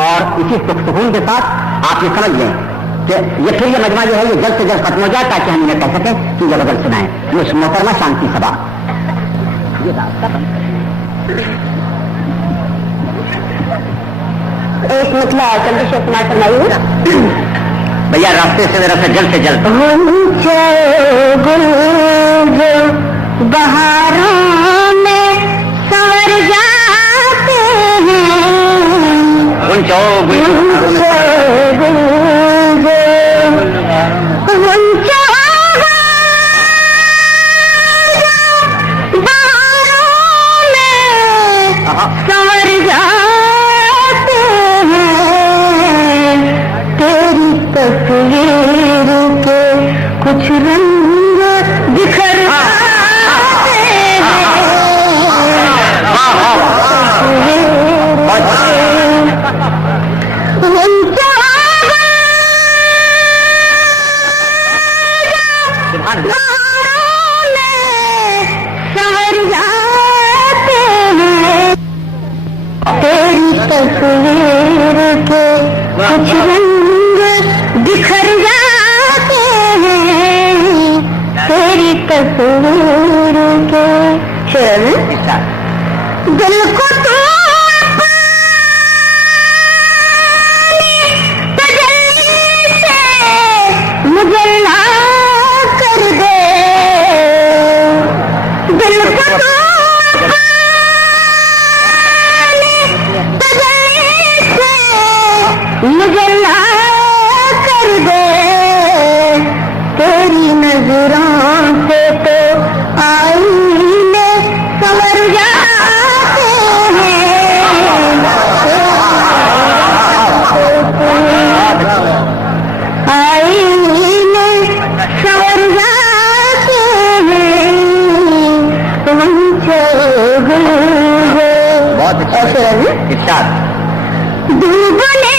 اور اسی سکون کے ساتھ آپ یہ سمجھ لیں کہ یہ پھر یہ مجمع جو ہے یہ جلد سے جلد ختم ہو جائے تاکہ ہم انہیں کہہ سکیں کہ یہ بدل سنائیں. یہ محترمہ شانتی سبھا ایک مطلب چندرشیخر کمار فرمائیے بھیا راستے سے میرا سے جلد بہاروں میں سور جاتے تصویر کے کچھ رنگ بکھر تیری تصویر کے کچھ رنگ بکھر جاتے ہیں تیری تصویر کے دل کو تو تجلی سے مجلا کر دے دل کو تو مجلا کر دے تیری نظروں سے تو آئینے سنور جاتے ہیں آئینے سنور جاتے ہیں بہت اچھا ڈوبنے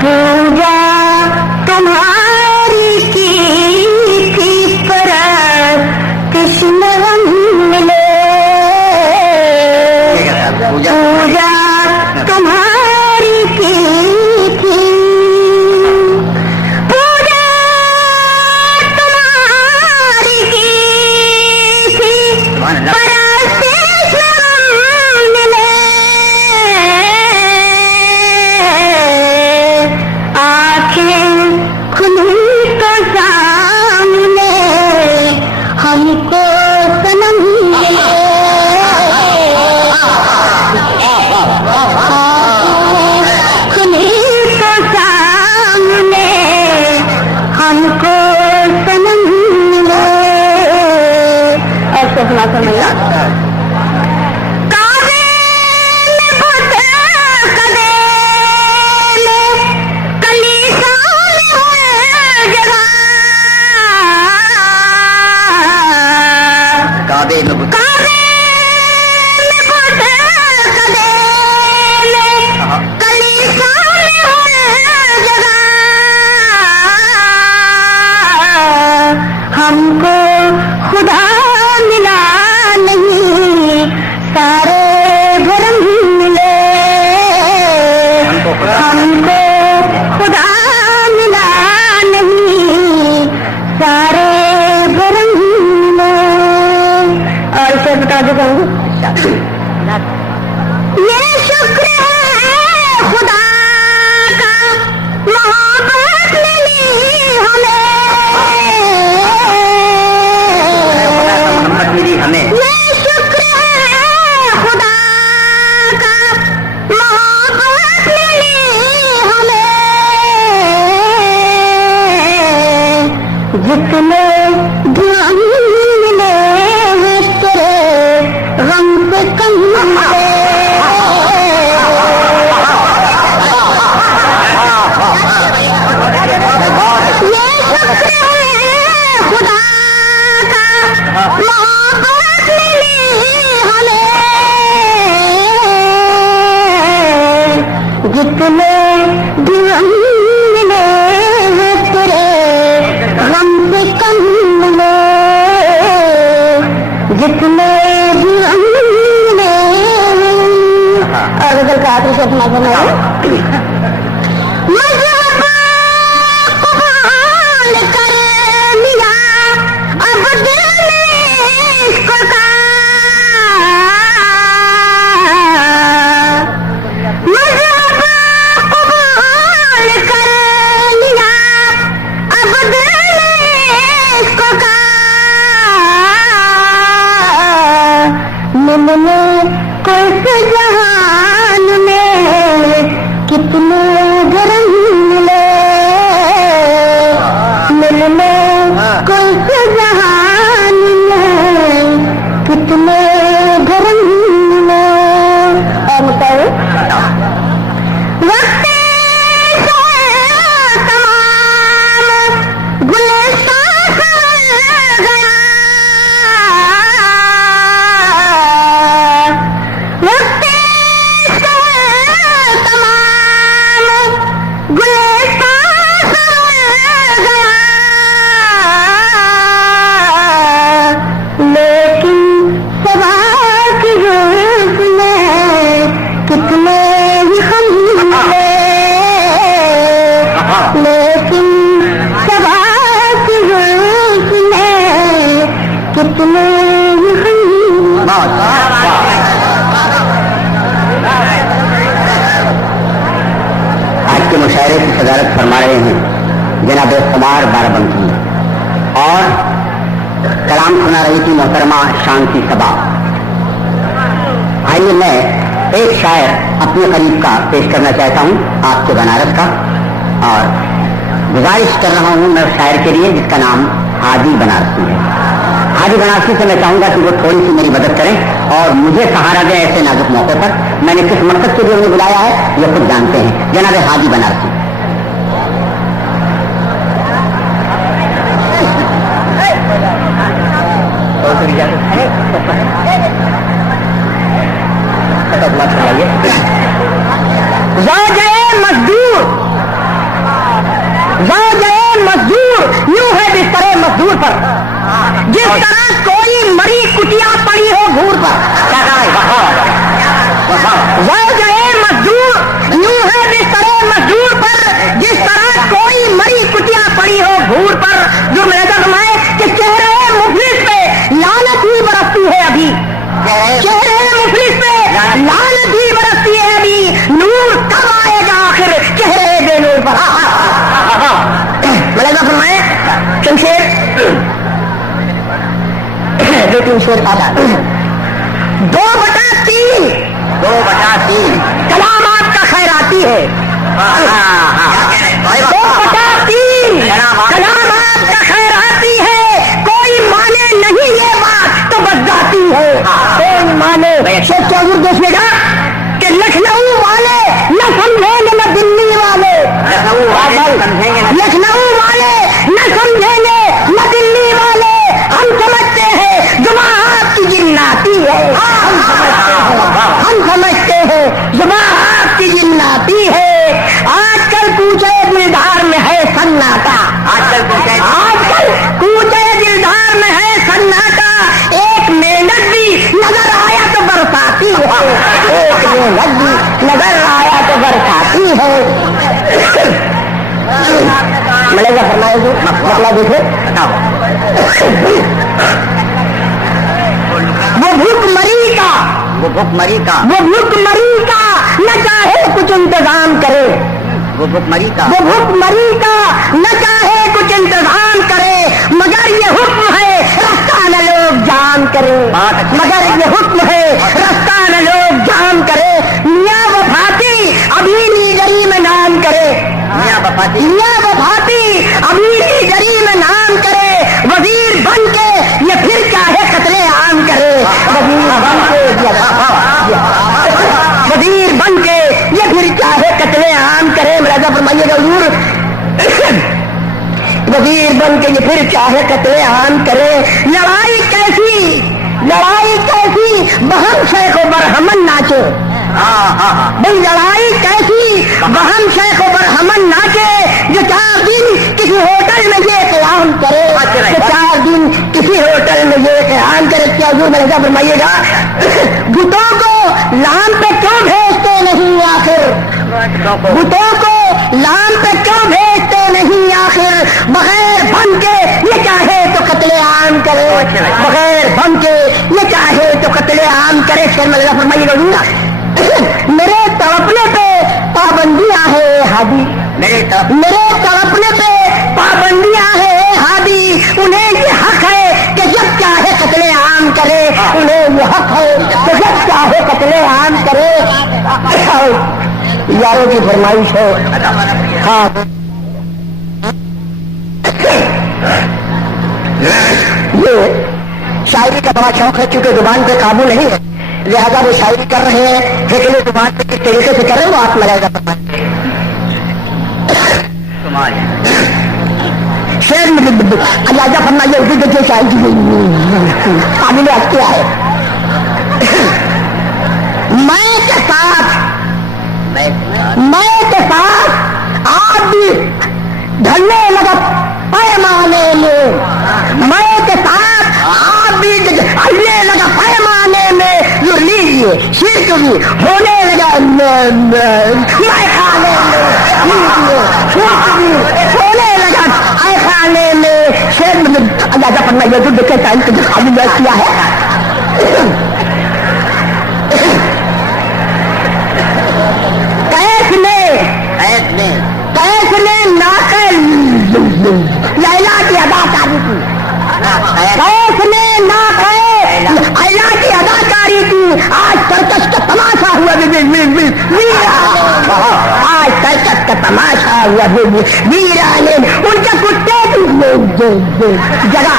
پوجا تمہاری کی تھی پر کشن ملے پوجا تمہاری کی تھی پوجا تمہاری کی تھی پر غزل کا آخری شعر سنا کرنا جہان میں کتنے گرم ملے مل میں کوئی جہان میں کتنے گرم ملے اور بتاؤ وقت مشاعرے کی صدارت فرما رہے ہیں جناب خمار بارابنکی اور کلام سنا رہی تھی محترمہ شانتی صبا. آئیے میں ایک شاعر اپنے قریب کا پیش کرنا چاہتا ہوں آپ کے بنارس کا, اور گزارش کر رہا ہوں میں شاعر کے لیے جس کا نام ہادی بنارسی ہے. ہادی بنارسی سے میں چاہوں گا کہ وہ تھوڑی سی میری مدد کریں اور مجھے سہارا دیں ایسے نازک موقع پر. میں نے کس مقصد کے لیے انہیں بلایا ہے یہ خود جانتے ہیں. جناب ہادی بنارسی. مزدور یوں ہے بسترے مزدور پر جس طرح کوئی مری کٹیا پڑی ہو گھور پر. مزدور یوں ہے بسترے مزدور پر جس طرح کوئی مری کٹیا پڑی ہو گھور پر. جو میں فرمائے کہ چہرے مفلس پہ لعنت ہی برستی ہے ابھی, چہرے مفلس پہ لعنت ہی برستی ہے ابھی. نور کب آئے گا آخر چہرے بے نور پر. ملازہ فرمائے شمشیر 2-3 شعر آتا 2/3 کلامات کا خیراتی ہے. 2/3 کلامات کا خیراتی ہے. کوئی مانے نہیں یہ بات تو بس جاتی ہے. کوئی مانے شیخ چاہور دیکھیے گا کہ لکھنؤ والے نہ سمجھیں گے نہ دلی والے, لکھنؤ والے نہ سمجھیں گے نہ دلی والے. ہم سمجھتے ہیں زباں آپ کی جناتی ہے. ہم سمجھتے ہیں زباں آپ کی جناتی ہے. آج کل کوچے دلدار میں ہے سناٹا. آج کل کوچے دلدار میں ہے سناٹا. ایک محنت بھی نظر آیا تو برساتی ہے. ایک محنت بھی نظر آیا تو برساتی ہے. ملے گا فرمائے جو مسئلہ دیکھے وہ بھوک مری کا نہ چاہے کچھ انتظام کرے. وہ بھوک مری کا نہ چاہے کچھ انتظام کرے. مگر یہ حکم ہے رستہ نہ لوگ جام کرے. مگر یہ حکم ہے رستہ نہ لوگ جام کرے. میاں وفاتی ابھی لیڈری میں نام کرے. میاں وفاتی ابھی لیڈری میں نام کرے. وزیر بن کے یہ پھر چاہے قتل عام کرے. وزیر بن کے یہ پھر چاہے قتل عام کرے. ملازہ فرمائیے گا حضور وزیر بن کے یہ پھر چاہے قتل عام کرے. لڑائی کیسی بہم شیخ و برہمن ناچے. بھائی لڑائی کیسی بہم شیخ و برہمن ناچے. جو 4 دن کسی ہوٹل میں یہ قیام کرے, جو 4 دن کسی ہوٹل میں یہ قیام کرے. کیا حضور ملازہ فرمائیے گا بتوں کو لام پہ کیوں بھیجتے نہیں بتوں کو لام پہ کیوں بھیجتے نہیں آخر؟ بغیر بم کے یہ چاہے تو قتل عام کرے، بغیر بم کے یہ چاہے تو قتل عام کرے. شیر میں لگا فرمائیے گا میرے تڑپنے پہ پابندیاں ہیں ہادی، میرے تڑپنے پہ پابندیاں ہیں ہادی. انہیں یہ حق ہے کہ جب چاہے قتل عام کرے، انہیں یہ حق ہے کہ جب چاہے قتل عام کرے. یاروں کی فرمائش ہو. ہاں یہ شاعری کا بڑا شوق ہے، چونکہ زبان پہ قابو نہیں ہے لہذا وہ شاعری کر رہے ہیں، لیکن وہ زبان پہ کس طریقے سے کر رہے ہیں وہ آپ ملائزہ فرمائیں. شیر میں اندازہ فرمائیے اردو دیکھیے شاعری قابل کیا ہے. میں کے ساتھ آپ بھی ڈھلنے لگا پیمانے میں، میں کے ساتھ آپ بھی ڈھلنے لگا پیمانے میں. لیجیے شرک بھی ہونے لگا میں کھانے میں، شرک بھی ہونے لگا اے کھانے میں. شیر میں اندازہ فرمائیے تو دیکھے ٹائم کو خالی بیٹھ کیا ہے. کیس نے ناقل لیلا کی ادا کاری کی، کیس نے لیلا کی اداکاری کی. آج سرکش کا تماشا ہوا، آج سرکش کا تماشا ہوا ویرانے. ان کے کتے کی جگہ،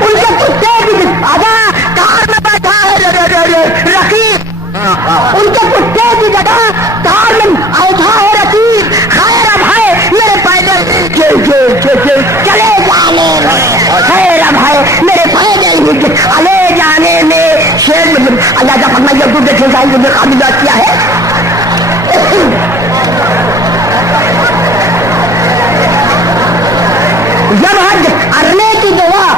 ان کے کتے کی ادا کار میں بیٹھا ہے رقیب، ان کے کتے کی جگہ کار میں ایٹھا ہے رقیب. خیر اب ہے میرے پیدل چلے جانے میں، خیر اب ہے میرے پیدل چلے جانے میں. شیر میں اللہ کا فرمائیے اردو دیکھے جائیں گے قابل بات کیا ہے. جب حج ارنے کی دعا،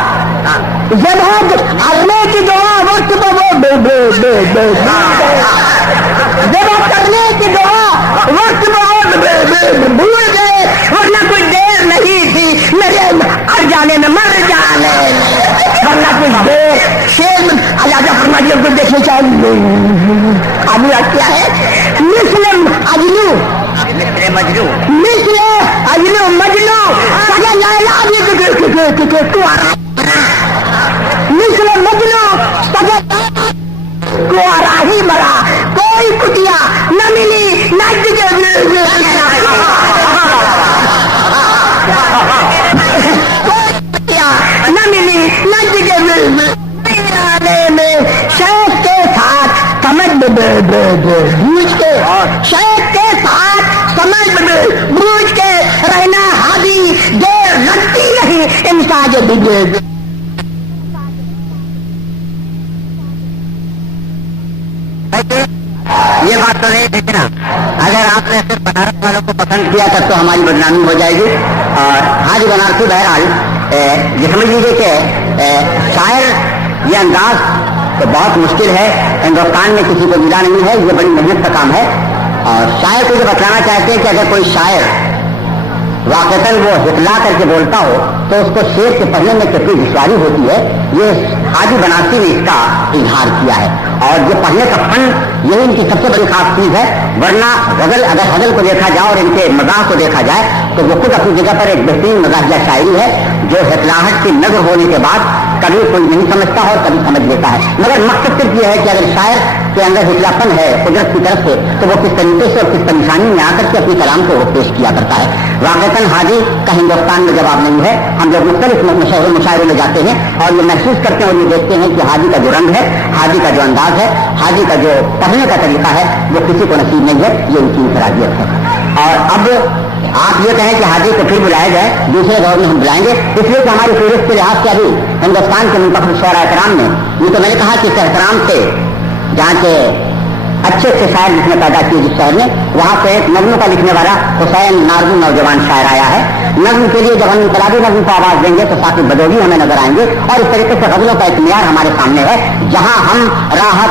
جب حج ارنے کی دعا وقت پہ وہ جب حج کرنے کی دعا وقت پہ بھول گئے، ورنہ کوئی دیر نہیں تھی میرے ار جانے میں، مر جانے ورنہ کچھ دیر. شیر اللہ فرمائیے کو دیکھنے چاہیے ابھی کیا ہے. مسلم اجلو مجلو، مثل اجلو مجلو سگے لیلا بھی مثل مجلو سگے کوارا ہی مرا. کوئی کٹیا نہ ملی نہ نہ ملی نہ میں. شیخ کے ساتھ سمجھ بوجھ کے، شیخ کے ساتھ سمجھ بوجھ کے رہنا ہادی. دیر لگتی نہیں انسان کے یہ بات تو نہیں دیکھنا. اگر آپ نے صرف بنارس والوں کو پسند کیا تب تو ہماری بدنامی ہو جائے گی. اور حاجی بنارسی بہرحال یہ سمجھ لیجیے کہ شاعر یہ انداز تو بہت مشکل ہے، ہندوستان میں کسی کو ملا نہیں ہے، یہ بڑی محنت کا کام ہے. اور شاعر کو یہ بتلانا چاہتے ہیں کہ اگر کوئی شاعر واقعتاً وہ ہٹلا کر کے بولتا ہو تو اس کو شعر کے پڑھنے میں کتنی دشواری ہوتی ہے. یہ حاجی بنارسی نے اس کا اظہار کیا ہے. اور یہ پڑھنے کا فن یہی ان کی سب سے بڑی خاص چیز ہے. ورنہ غزل، اگر غزل کو دیکھا جائے اور ان کے مزاح کو دیکھا جائے تو وہ خود اپنی جگہ پر ایک بہترین مزاحیہ شاعری ہے جو ہٹلاہٹ کی نظر ہونے کے بعد کبھی کوئی نہیں سمجھتا اور کبھی سمجھ لیتا ہے. مگر مقصد صرف یہ ہے کہ اگر شاعر کے اندر ہٹلاپن ہے قدرت کی طرف سے تو وہ کس طریقے سے اور کس پریشانی میں آ کر کے اپنی کلام کو وہ پیش کیا کرتا ہے. واقعتاً حاجی کا ہندوستان میں جواب نہیں ہے. ہم لوگ مختلف مشاعرے میں جاتے ہیں اور یہ محسوس کرتے ہیں اور یہ دیکھتے ہیں کہ حاجی کا جو رنگ ہے، حاجی کا جو انداز ہے، حاجی کا جو پڑھنے کا طریقہ ہے وہ کسی کو نصیب نہیں ہے. یہ ان کی انفرادیت ہے. اور اب آپ یہ کہیں کہ حاجی کو پھر بلایا جائے، دوسرے دور میں ہم بلائیں گے، اس لیے کہ ہماری فہرست کے لحاظ سے ابھی ہندوستان کے منتخب شعراء کرام نے، یہ تو میں نے کہا کہ اس احترام سے جہاں کے اچھے اچھے شاعر جس نے پیدا کیے جس شہر میں، وہاں پہ ایک نظم کا لکھنے والا حسین نارگو نوجوان شاعر آیا ہے. نظم کے لیے جب ہم انقلابی نظم کو آواز دیں گے تو ساتھ بدوگی ہمیں نظر آئیں گے. اور اس طریقے سے غزلوں کا ایک معیار ہمارے سامنے ہے جہاں ہم راحت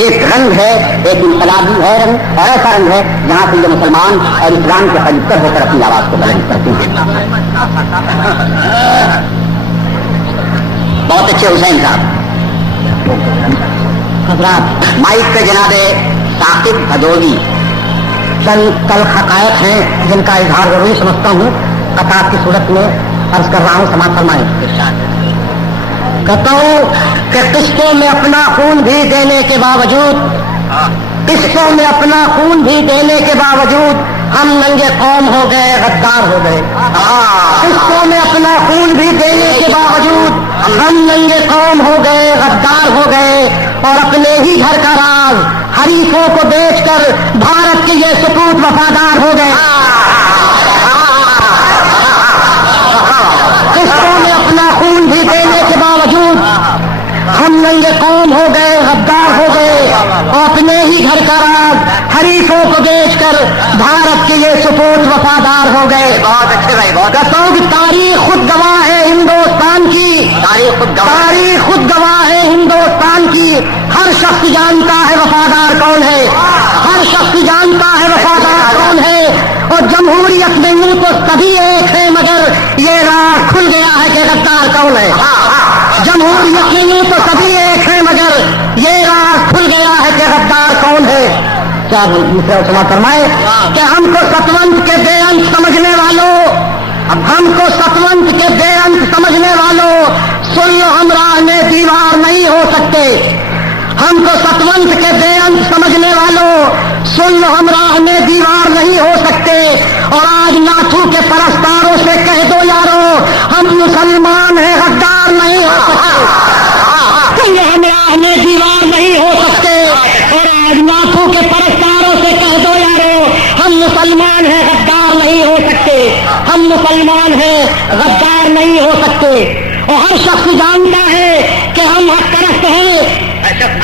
ایک رنگ ہے, ایک انقلابی ہے رنگ, اور ایسا رنگ ہے جہاں سے یہ مسلمان اور اسلام کے قریب ہو کر اپنی آواز کو بلند کرتے ہیں. بہت اچھے حسین صاحب حضرات. مائک پہ جناب ثاقب بھدوی چند تلخ حقائق ہیں جن کا اظہار ضروری سمجھتا ہوں, قطعات کی صورت میں عرض کر رہا ہوں, سماعت فرمائیں. کہتا ہوں کہ قسطوں میں اپنا خون بھی دینے کے باوجود, قسطوں میں اپنا خون بھی دینے کے باوجود ہم ننگے قوم ہو گئے, غدار ہو گئے. قسطوں میں اپنا خون بھی دینے کے باوجود ہم ننگے قوم ہو گئے, غدار ہو گئے, اور اپنے ہی گھر کا راز حریفوں کو بیچ کر بھارت کے یہ سپوت وفادار ہو گئے. قسطوں میں اپنا خون بھی دینے کے باوجود ہم ننگے قوم ہو گئے, غدار ہو گئے, اور اپنے ہی گھر کا راز حریفوں کو بیچ کر بھارت کے یہ سپوت وفادار ہو گئے. بہت اچھے بھائی, بہت اچھا. تاریخ خود گواہ ہے ہندوستان کی, تاریخ خود گواہ ہے ہندوستان کی. ہر شخص جانتا ہے وفادار کون ہے, ہر شخص جانتا ہے وفادار کون ہے. اور جمہوریت میں یوں تو سبھی ایک ہے, مگر یہ راز کھل گیا ہے کہ غدار کون ہے. جمہوریت میں یوں تو سبھی ایک ہے, مگر یہ راز کھل گیا ہے کہ غدار کون ہے. کیا سما فرمائے کہ ہم کو ستونت کے بے انت سمجھنے والوں, ہم کو ستونت کے بے انت سمجھنے والوں, سن لو ہم راہ میں دیوار نہیں ہو سکتے. ہم کو ستونت کے بے انت سمجھنے والوں, سن لو ہم راہ میں دیوار نہیں ہو سکتے. اور آج ناتھو کے پرستاروں سے کہہ دو یارو, ہم مسلمان ہیں, غدار نہیں ہو سکتے. سن لو ہم راہ میں دیوار نہیں ہو سکتے. اور آج ناتھو کے پرستاروں سے کہہ دو یارو, ہم مسلمان ہیں, غدار نہیں ہو سکتے. ہم مسلمان ہیں, غدار نہیں ہو سکتے. اور ہر شخص جانتا ہے کہ ہم حق پرست ہیں,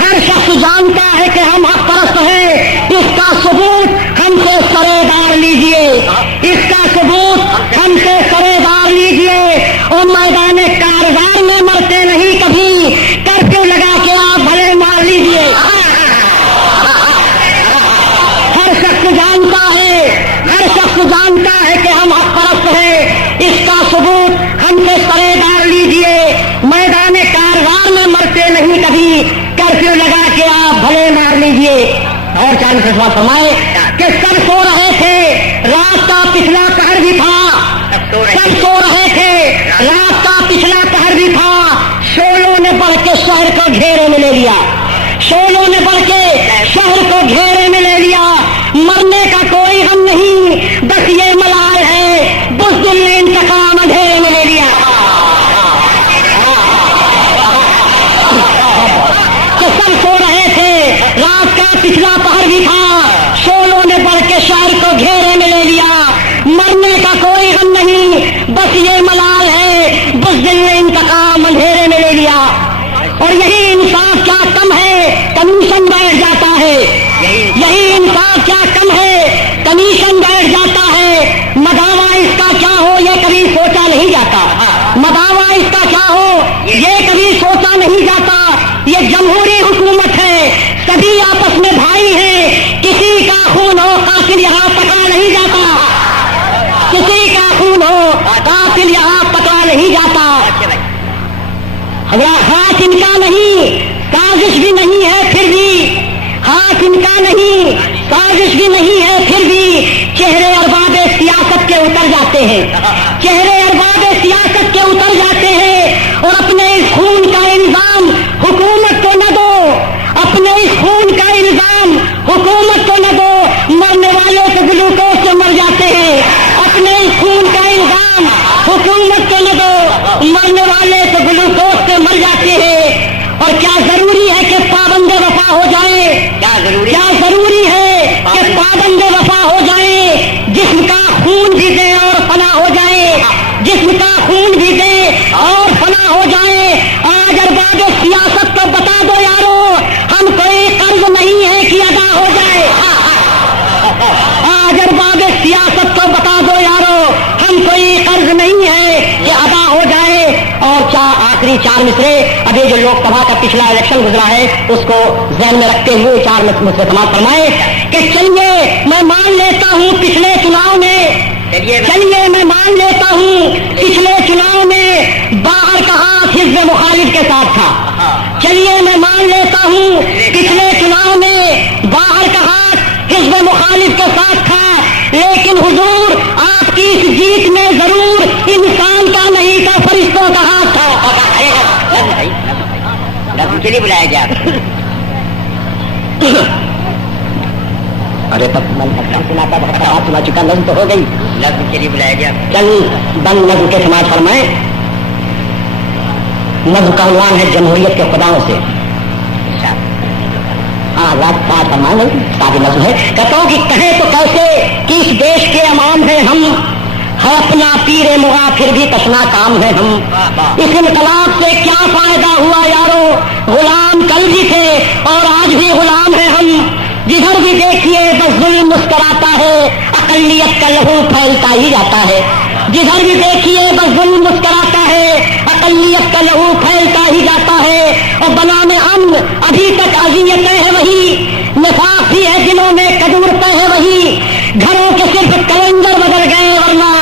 ہر شخص جانتا ہے کہ ہم حق پرست ہیں. اس کا ثبوت ہم سے سرے دار لیجئے, اس کا ثبوت ہم سے سرے دار لیجئے. اور میدان کارزار میں مرتے نہیں کبھی, کرفیو لگا کے آپ بھلے مار لیجئے. ہر شخص جانتا ہے, ہر شخص جانتا ہے کہ ہم حق پرست ہیں. اس کا ثبوت ہم سے سرے دار لیجئے. میدان کارزار میں مرتے نہیں کبھی, کرفیو لگا کے آپ بھلے مار لیجئے. اور چاند فیصلہ فرمائے کہ سب سو رہے تھے, رات کا پچھلا پہر بھی تھا. سب سو رہے تھے, رات کا پچھلا پہر بھی تھا. شولوں نے بڑھ کے شہر کو گھیرے میں لے لیا, شولوں نے بڑھ کے شہر کو گھیرے میں لے لیا. مرنے کا کوئی غم نہیں, بس یہ ملال ہے, بزدل نے انتقام اندھیرے میں لے لیا. کہ سب سو رہے تھے, رات کا پچھلا پہر بھی تھا. شولوں نے بڑھ کے شہر کو گھیرے میں لے لیا. مرنے کا کوئی غم نہیں, بس یہ ملال ہے, بزدل نے انتقام اندھیرے میں لے لیا. اور یہی انصاف کیا کم ہے, کمیشن بیٹھ جاتا ہے. یہی انصاف کیا کم ہے, کمیشن بیٹھ جاتا ہے. مداوا اس کا کیا ہو یہ کبھی سوچا نہیں جاتا, مداوا اس کا کیا ہو یہ کبھی سوچا نہیں جاتا. یہ جمہوری حکومت ہے, سبھی آپس میں بھائی ہیں. کسی کا خون ہو قاتل یہاں پکڑا نہیں جاتا, کسی کا خون ہو قاتل یہاں پکڑا نہیں جاتا. ہاتھ ان کا نہیں, سازش بھی نہیں ہے, پھر بھی ہاتھ ان کا نہیں, سازش بھی نہیں ہے, پھر بھی چہرے ارباب سیاست کے اتر جاتے ہیں, چہرے ارباب سیاست کے اتر جاتے ہیں. اور اپنے اس خون کا الزام حکومت کو نہ دو, اپنے اس خون کا الزام حکومت کو نہ دو. مرنے والوں سے گلوکوز سے مر جاتے ہیں, اپنے اس خون کا الزام حکومت کو نہ دو. مرنے والے سے گلوکوز سے مر جاتے ہیں. اور کیا ضروری ہے کہ پابند وفا ہو جائے, کیا ضروری ہے کہ پابند وفا ہو جائے. جسم کا خون بھی دے اور فنا ہو جائے, جسم کا خون بھی دے اور فنا ہو جائے. آج ارباب سیاست کو بتا دو یارو, ہم کوئی قرض نہیں ہے کہ ادا ہو جائے. آج ارباب سیاست کو بتا دو یارو, ہم کوئی قرض نہیں ہے کہ ادا ہو جائے. اور آخری چار مصرے ابھی جو لوک سبھا کا پچھلا الیکشن گزرا ہے اس کو ذہن میں رکھتے ہوئے 4 مجھ سے سماعت فرمائے کہ چلیے میں مان لیتا ہوں پچھلے چناؤ میں پچھلے چناؤ میں باہر کا ہاتھ حزب مخالف کے ساتھ تھا. چلیے میں مان لیتا ہوں پچھلے چناؤ میں باہر کا ہاتھ حزب مخالف کے ساتھ تھا, لیکن حضور آپ کی اس جیت میں ضرور انسان کا نہیں تھا, فرشتوں کا ہاتھ تھا. چلیے بلایا گیا. ارے تب من سناتا بہت ہاتھ سنا چکا, نظم تو ہو گئی. لفظ کے لیے بلایا گیا. چل بند نظم کے سماج فرمائے. نظم کا عنوان ہے جمہوریت کے خداؤں سے. ہاں بات فرمائے تاکہ نظم ہے. کہتا ہوں کہ کہیں تو کیسے کہ اس دیش کے امام ہیں ہم, ہے اپنا پیر مغا پھر بھی تشنا کام ہے ہم. اس انقلاب سے کیا فائدہ ہوا یارو, غلام کل بھی تھے اور آج بھی غلام ہیں ہم. جدھر بھی دیکھیے بس ظلم مسکراتا ہے, اقلیت کا لہو پھیلتا ہی جاتا ہے. جدھر بھی دیکھیے بس ظلم مسکراتا ہے, اقلیت کا لہو پھیلتا ہی جاتا ہے. اور بنانے امن ابھی تک اذیتیں ہیں وہی, نفاق بھی ہے دلوں میں کدورتیں ہیں وہی. گھروں کے صرف کیلنڈر بدل گئے ورنہ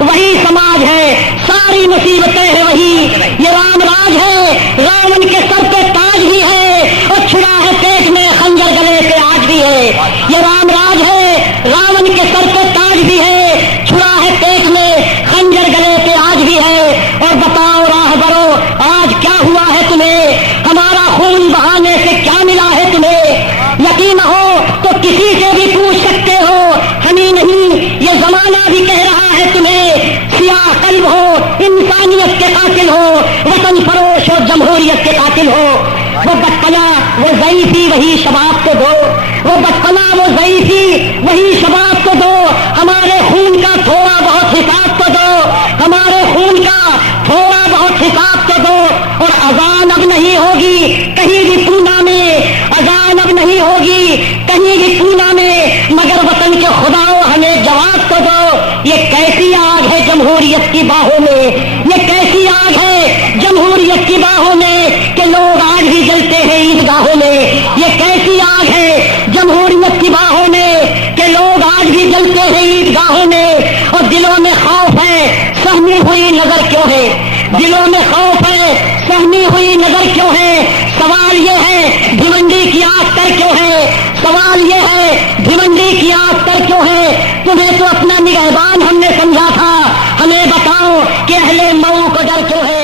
وہی سماج ہے, ساری مصیبتیں ہیں وہی. یہ رام راج ہے, راون کے سر پہ تاج بھی ہے اور چھڑا ہے پیٹ میں خنجر گلے سے آج بھی ہے. یہ رام راج ہے, راون کے سر پہ تاج بھی ہے, چھڑا ہے پیٹ میں خنجر گلے پہ آج بھی ہے. اور بتاؤ راہ برو آج کیا ہوا ہے تمہیں, ہمارا خون بہانے سے کیا ملا ہے تمہیں. یقین ہو تو کسی سے بھی پوچھ سکتے ہو, ہم ہی نہیں یہ زمانہ بھی کہہ رہا ہے تمہیں. سیاہ قلب ہو, انسانیت کے قاتل ہو, وطن فروش اور جمہوریت کے قاتل ہو. وہ بچپنا وہ ضعیفی وہی شباب کو دو, وہ بچپنا وہ ضعیفی وہی شباب کو دو. ہمارے خون کا تھوڑا بہت حساب تو دو, ہمارے خون کا تھوڑا بہت حساب تو دو. اور اذان اب نہیں ہوگی کہیں بھی پونا میں, اذان اب نہیں ہوگی کہیں بھی پونا میں, مگر وطن کے خداؤ ہمیں جواب تو دو. یہ کیسی آگ ہے جمہوریت کی باہوں میں, یہ کیسی آگ ہے جمہوریت کی باہوں میں کہ لوگ آج بھی جلتے ہیں عیدگاہوں میں. یہ کیسی آگ ہے جمہوریت کی باہوں میں کہ لوگ آج بھی جلتے ہیں عیدگاہوں میں. اور دلوں میں خوف ہے سہمی ہوئی نظر کیوں ہے, دلوں میں خوف ہے سہمی ہوئی نظر کیوں ہے. سوال یہ ہے بھیونڈی کی آگ تر کیوں ہے, سوال یہ ہے بھیونڈی کی آگ تر کیوں ہے. تمہیں تو اپنا نگہبان ہم نے سمجھا تھا, ہمیں بتاؤ کہ اہل مئو کو ڈر کیوں ہے.